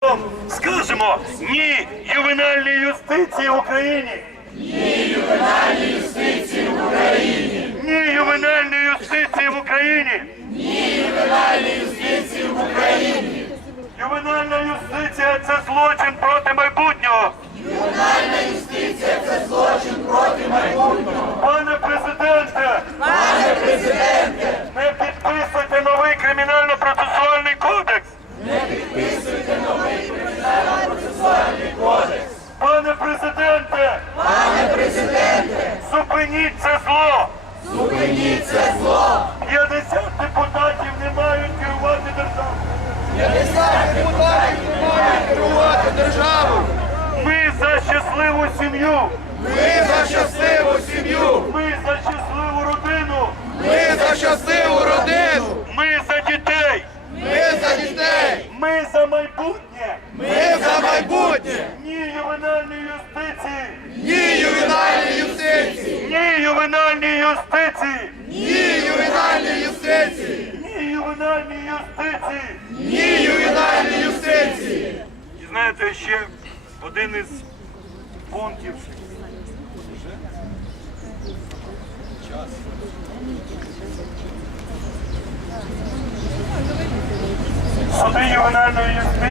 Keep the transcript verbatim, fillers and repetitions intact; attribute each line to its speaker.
Speaker 1: разом скажемо ні ювенальній юстиції в Україні!
Speaker 2: Ні ювенальній юстиції в Україні!
Speaker 1: Ні ювенальній юстиції в Україні!
Speaker 2: Ні ювенальній юстиції в Україні!
Speaker 1: Ювенальна юстиція – це злочин проти майбутнього!
Speaker 2: Ювенальна юстиція – це злочин проти майбутнього!
Speaker 1: Пане президенте!
Speaker 2: Пане президенте!
Speaker 1: Не підписуйте новий кримінально-процесуальний кодекс!
Speaker 2: Не підписуйте новий кримінально-процесуальний кодекс!
Speaker 1: Пане президенте!
Speaker 2: Пане президенте!
Speaker 1: Зупиніть це зло!
Speaker 2: Зупиніть це зло!
Speaker 1: п'ятдесят депутатів не мають керувати державою!
Speaker 2: п'ятдесят депутатів не мають керувати державою!
Speaker 1: Ми за щасливу сім'ю!
Speaker 2: Ми за щасливу сім'ю!
Speaker 1: Ми за щасливу родину!
Speaker 2: Ми за щасливу родину!
Speaker 1: Ми за дітей!
Speaker 2: Ми за дітей!
Speaker 1: Ми за майбутнє!
Speaker 2: Ми за майбутнє!
Speaker 1: Ні ювенальній юстиції!
Speaker 2: Ні ювенальній юстиції!
Speaker 1: Ні ювенальній юстиції!
Speaker 2: Ні ювенальній юстиції!
Speaker 1: Ні ювенальній юстиції!
Speaker 2: Ні ювенальній юстиції!
Speaker 1: І знаєте, ще один із пунктів. Суди ювенальної юстиції.